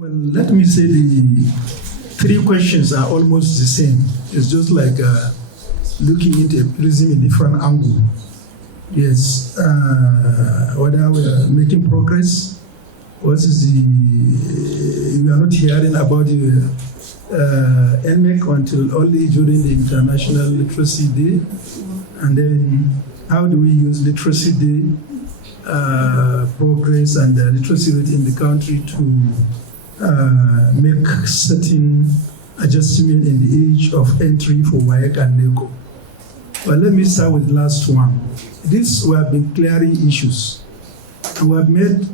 Well, let me say the three questions are almost the same. It's just like looking into a prism in different angle. Yes, whether we are making progress, what is we are not hearing about the NECO until only during the International Literacy Day. And then how do we use Literacy Day progress and the literacy rate in the country to make certain adjustment in the age of entry for WAEC and NECO. Well, let me start with the last one. These have been clearing issues. We have made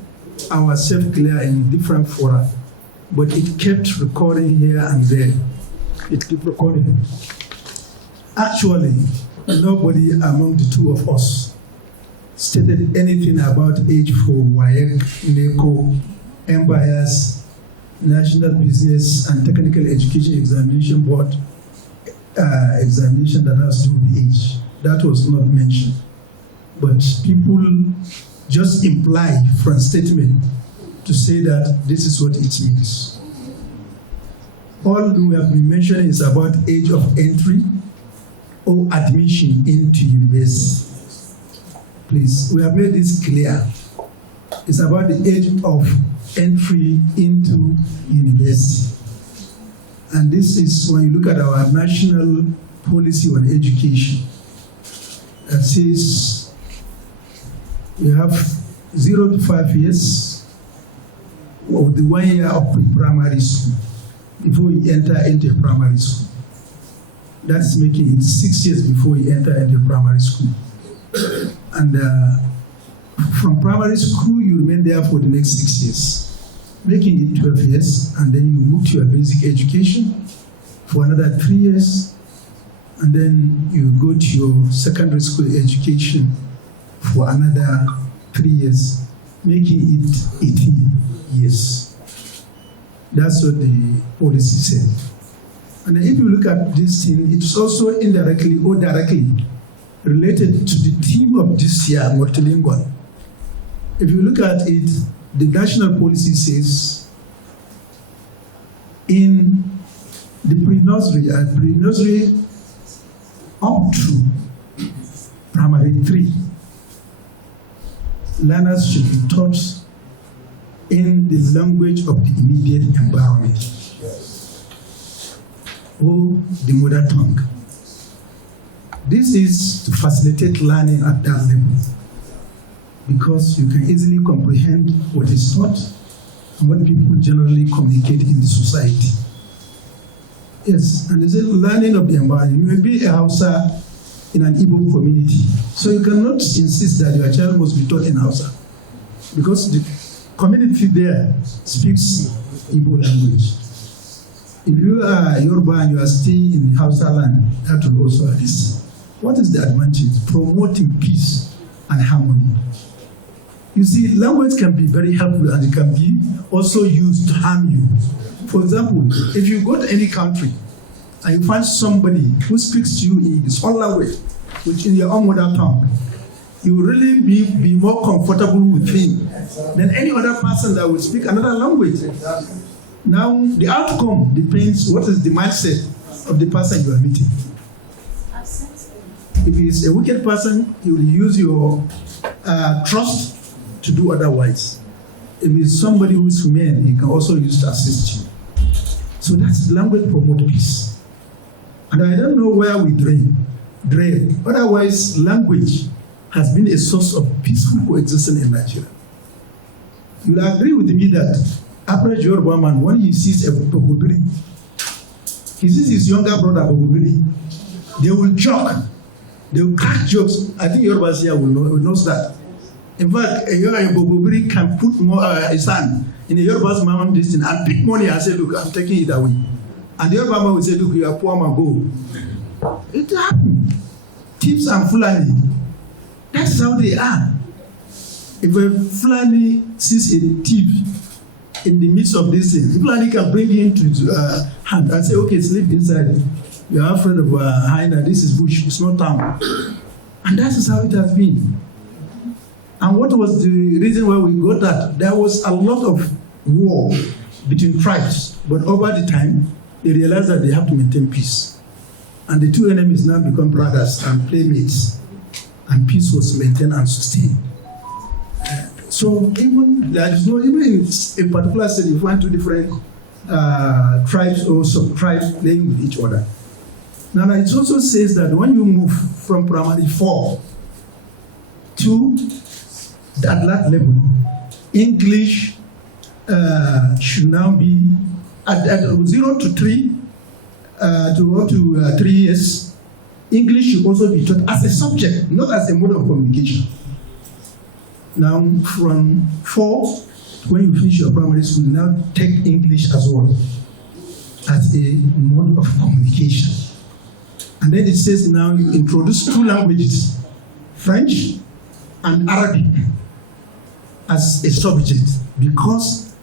ourselves clear in different fora, but it kept recording here and there. It kept recording. Actually, nobody among the two of us stated anything about age for WAEC, NECO, empires, National Business and Technical Education Examination Board examination that has to do with age. That was not mentioned. But people just imply from statement to say that this is what it means. All we have been mentioning is about age of entry or admission into university. Please, we have made this clear. It's about the age of entry into university. And this is when you look at our national policy on education. That says we have 0 to 5 years of the 1 year of primary school before you enter into primary school. That is making it 6 years before you enter into primary school. And from primary school, you remain there for the next 6 years, making it 12 years, and then you move to your basic education for another 3 years, and then you go to your secondary school education for another 3 years, making it 18 years. That's what the policy said. And if you look at this thing, it's also indirectly or directly related to the theme of this year, multilingual. If you look at it, the national policy says in the pre-nursery and pre-nursery up to primary 3, learners should be taught in the language of the immediate environment or the mother tongue. This is to facilitate learning at that level, because you can easily comprehend what is taught and what people generally communicate in the society. Yes, and it's a learning of the environment. You may be a Hausa in an Igbo community, so you cannot insist that your child must be taught in Hausa, because the community there speaks Igbo language. If you are Yoruba and you are staying in Hausa land, that will also assist. What is the advantage? Promoting peace and harmony. You see, language can be very helpful and it can be also used to harm you. For example, if you go to any country and you find somebody who speaks to you in his own language, which is your own mother tongue, you will really be more comfortable with him than any other person that will speak another language. Now, the outcome depends what is the mindset of the person you are meeting. If he is a wicked person, he will use your trust to do otherwise. If it's somebody who is humane, he can also use to assist you. So that's language promote peace. And I don't know where we drain. Otherwise, language has been a source of peaceful coexistence in Nigeria. You'll agree with me that average Yoruba man, when he sees a Bobobiri, he sees his younger brother Bobobiri, they will joke. They will crack jokes. I think Yorubas here will know that. In fact, a Bobobiri can put more his hand in a Yoruba's man distance and pick money and say, look, I'm taking it away. And the Yoruba man will say, look, you are poor man, go. It happened. Thieves and Fulani, that's how they are. If a Fulani sees a thief in the midst of this thing, the Fulani can bring him to his hand and say, okay, sleep inside. You are afraid of hyena, this is bush, it's not town. And that is how it has been. And what was the reason why we got that? There was a lot of war between tribes. But over the time, they realized that they have to maintain peace. And the two enemies now become brothers and playmates. And peace was maintained and sustained. So even there is no, even in a particular state, you find two different tribes or sub-tribes playing with each other. Now it also says that when you move from primary 4 to at that level, English should now be at 0 to 3 to up to 3 years. English should also be taught as a subject, not as a mode of communication. Now, from 4, when you finish your primary school, now take English as well, as a mode of communication. And then it says now you introduce 2 languages, French and Arabic, as a subject, because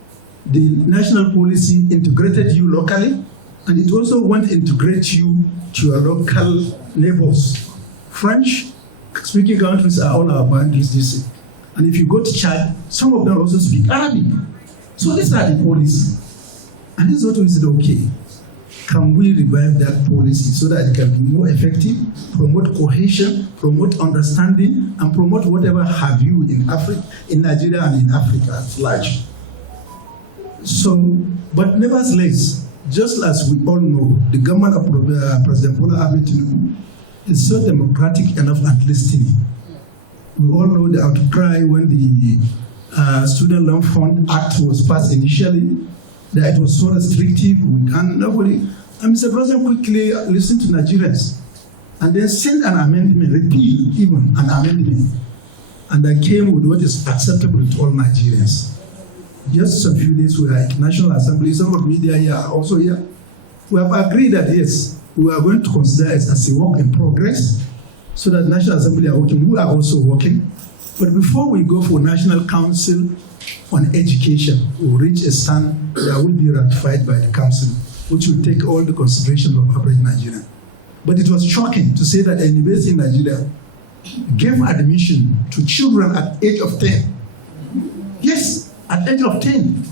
the national policy integrated you locally, and it also wants to integrate you to your local neighbors. French-speaking countries are all our boundaries, this. And if you go to Chad, some of them also speak Arabic. So these are the policy. And this is what we said, okay, can we revive that policy so that it can be more effective, promote cohesion, promote understanding, and promote whatever have you in Africa, in Nigeria and in Africa at large. So, but nevertheless, just as we all know, the government of President Bola Ahmed Tinubu is so democratic enough and listening. We all know the outcry when the Student Loan Fund Act was passed initially, that it was so restrictive, and Mr. President quickly listened to Nigerians, and then sent an amendment, repeal even an amendment, and that came with what is acceptable to all Nigerians. Just a few days we are at National Assembly, some of the media here are also here. We have agreed that yes, we are going to consider it as a work in progress, so that National Assembly are working, we are also working. But before we go for National Council on Education, we will reach a stand that will be ratified by the Council, which will take all the considerations of average Nigeria. But it was shocking to say that a university in Nigeria gave admission to children at age of 10. Yes, at age of 10.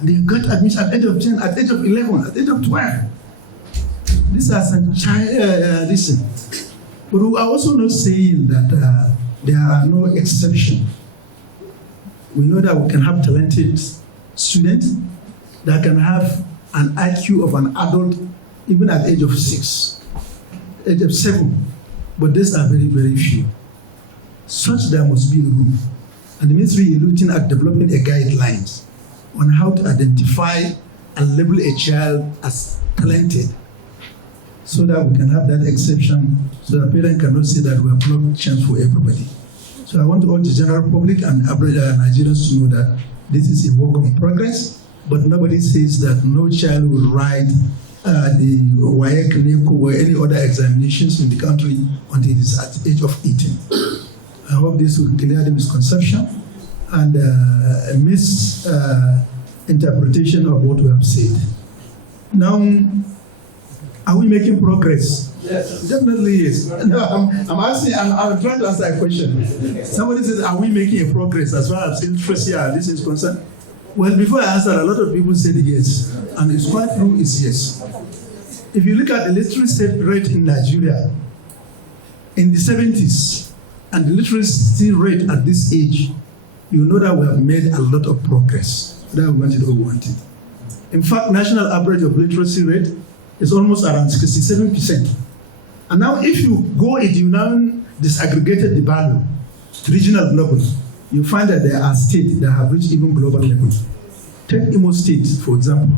They got admission at age of 10, at age of 11, at age of 12. These are some listen. But we are also not saying that there are no exceptions. We know that we can have talented students that can have an IQ of an adult even at the age of 6, age of 7. But these are very, very few. Such there must be room. And the ministry is looking at developing a guidelines on how to identify and label a child as talented, so that we can have that exception, so that parents cannot say that we have not chance for everybody. So I want all the general public and average Nigerians to know that this is a work in progress, but nobody says that no child will write the WAEC, NECO, or any other examinations in the country until it is at the age of 18. I hope this will clear the misconception and misinterpretation of what we have said. Now, are we making progress? Yes. Definitely yes. No, I'm trying to answer a question. Somebody says, are we making a progress as far as literacy and this is concerned? Well, before I answer, a lot of people said yes. And it's quite true, it's yes. If you look at the literacy rate in Nigeria, in the 70s, and the literacy rate at this age, you know that we have made a lot of progress. That we wanted or we wanted. In fact, national average of literacy rate is almost around 67%. And now if you go, if you now disaggregated the value to regional level, you find that there are states that have reached even global level. Take Imo State, for example.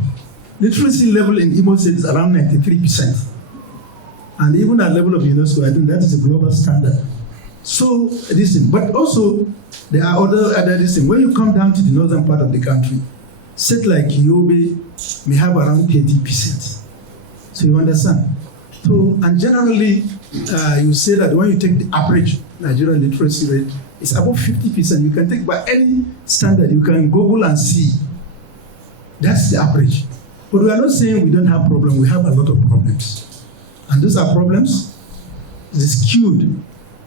Literacy level in Imo State is around 93%. And even at level of UNESCO, I think that is a global standard. So, listen, but also there are other listen, when you come down to the northern part of the country, states like Yobe may have around 80%. So you understand? So, and generally, you say that when you take the average Nigerian literacy rate, it's about 50%. You can take by any standard, you can Google and see. That's the average. But we are not saying we don't have problems. We have a lot of problems. And those are problems. It's skewed.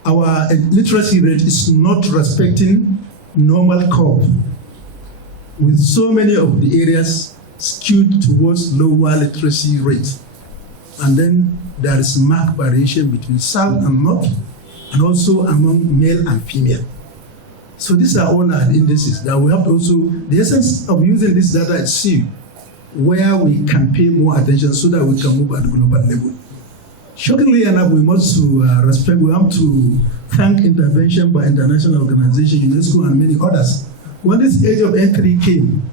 Our literacy rate is not respecting normal curve. with so many of the areas skewed towards lower literacy rates. And then there is marked variation between south and north, and also among male and female. So these are all our indices that we have to also, the essence of using this data is see where we can pay more attention so that we can move at the global level. Shockingly enough, we must we have to thank intervention by international organizations, UNESCO and many others. When this age of entry came,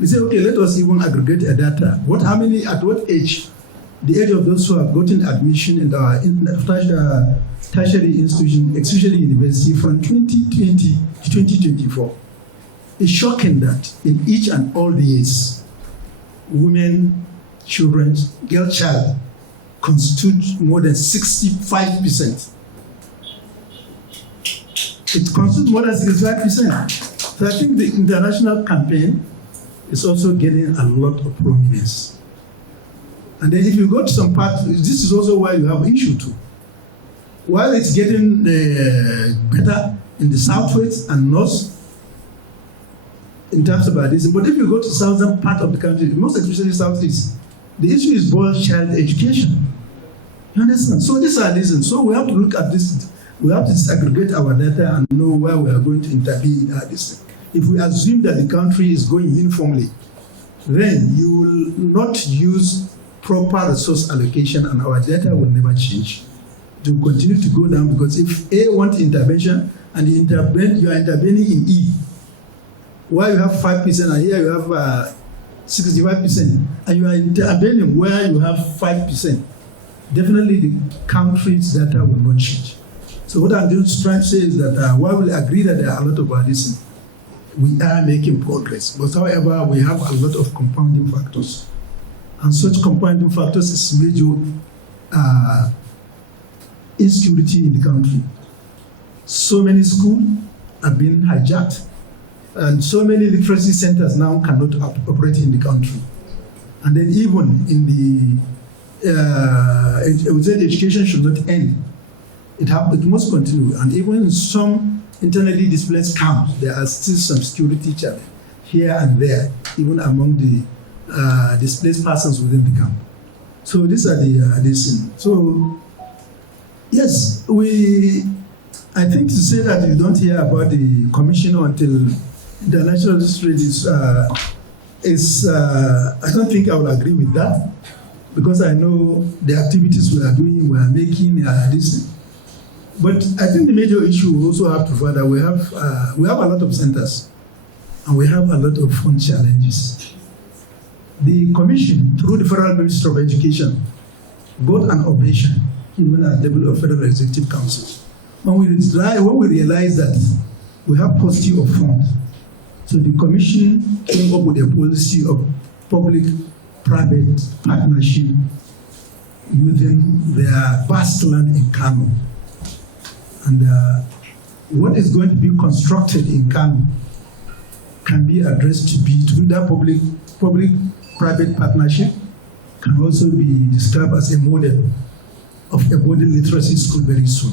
we said, okay, let us even aggregate a data. At what age? The age of those who have gotten admission in our tertiary institution, especially university, from 2020 to 2024. It's shocking that in each and all the years, women, children, girl child constitute more than 65%. It constitutes more than 65%. So I think the international campaign is also getting a lot of prominence. And then if you go to some parts, this is also why you have issue too. While it's getting better in the southwest and north in terms of this, but if you go to the southern part of the country, most especially southeast, the issue is boy child education. You understand? So these are reasons. So we have to look at this. We have to disaggregate our data and know where we are going to intervene at this. If we assume that the country is going uniformly, then you will not use proper resource allocation and our data will never change. It will continue to go down because if A wants intervention and you are intervening in E, where you have 5% and here you have 65%, and you are intervening where you have 5%, definitely the country's data will not change. So what I'm just trying to say is that while we agree that there are a lot of this, we are making progress. But however, we have a lot of compounding factors. And such compounding factors is major insecurity in the country. So many schools have been hijacked, and so many literacy centers now cannot operate in the country. And then even in the education should not end. It must continue. And even in some internally displaced camps, there are still some security challenges here and there, even among the displaced persons within the camp. So these are the things. So yes, I think to say that you don't hear about the commission until international trade is I don't think I would agree with that, because I know the activities we are doing, we are making this. But I think the major issue we also have to find that we have a lot of centers and we have a lot of fund challenges. The commission, through the Federal Ministry of Education, got an ovation even at the level of Federal Executive Council. When we realized that we have paucity of funds, so the commission came up with a policy of public-private partnership using their vast land in Kano. And what is going to be constructed in Kano can be addressed to be through that public-private partnership, can also be described as a model of a body literacy school very soon.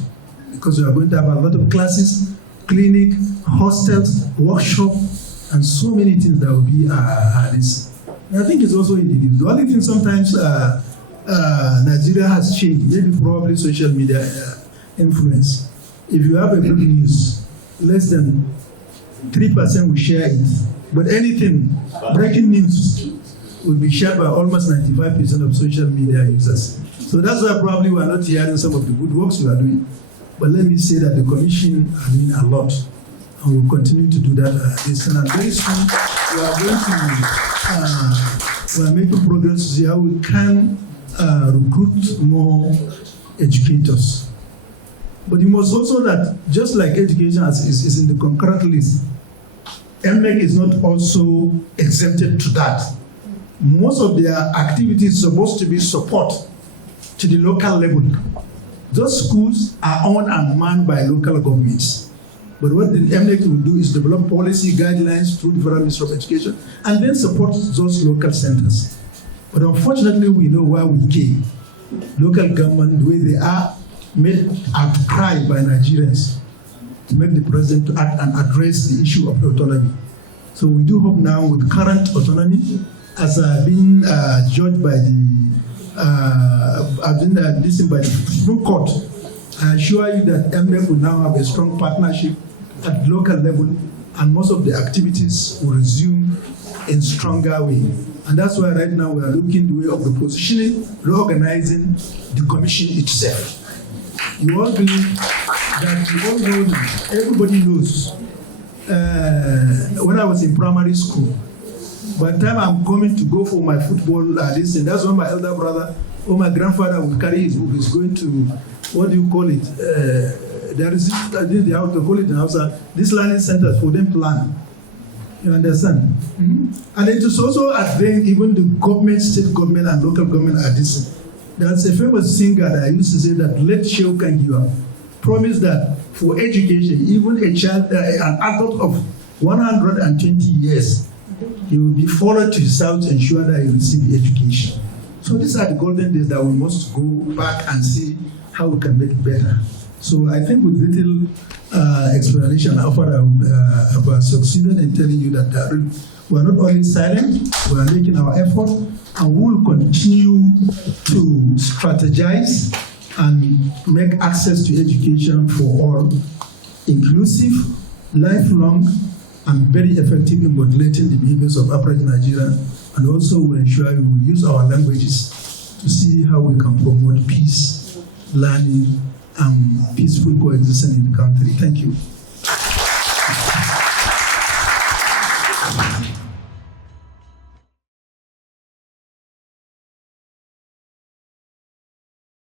Because we are going to have a lot of classes, clinic, hostels, workshop, and so many things that will be this. And I think it's also individual. The only thing sometimes Nigeria has changed, maybe probably social media influence. If you have a good news, less than 3% will share it. But anything, breaking news, will be shared by almost 95% of social media users. So that's why probably we are not hearing some of the good works we are doing. But let me say that the commission are doing a lot, and we'll continue to do that. And very soon, we are making progress to see how we can recruit more educators. But you must also that, just like education is in the concurrent list, NECO is not also exempted to that. Most of their activities are supposed to be support to the local level. Those schools are owned and manned by local governments. But what the NECO will do is develop policy guidelines through the Federal Ministry of Education and then support those local centers. But unfortunately, we know where we came. Local government, the way they are, made outcry by Nigerians to make the president to act and address the issue of autonomy. So we do hope now with current autonomy, as being judged by the Supreme Court, I assure you that MDEC will now have a strong partnership at local level, and most of the activities will resume in stronger way. And that's why right now we are looking the way of the positioning, reorganizing the commission itself. You all believe that you all know that everybody knows. When I was in primary school, by the time I'm coming to go for my football lesson, that's when my elder brother or my grandfather would carry his book. He's going to, what do you call it? There is, I didn't know how to call it in Hausa, this learning centers for them plan. You understand? Mm-hmm. And it is also at then even the government, state government and local government are this. There's a famous singer that used to say that let Shehu Kangiwa promise that for education, even a child, an adult of 120 years, he will be followed to his house to ensure that he will receive education. So these are the golden days that we must go back and see how we can make it better. So I think with little explanation offered, I have succeeded in telling you that we are not only silent, we are making our effort, and we will continue to strategize and make access to education for all inclusive, lifelong, and very effective in modulating the behaviors of average Nigeria, and also will ensure we will use our languages to see how we can promote peace, learning, and peaceful coexistence in the country. Thank you.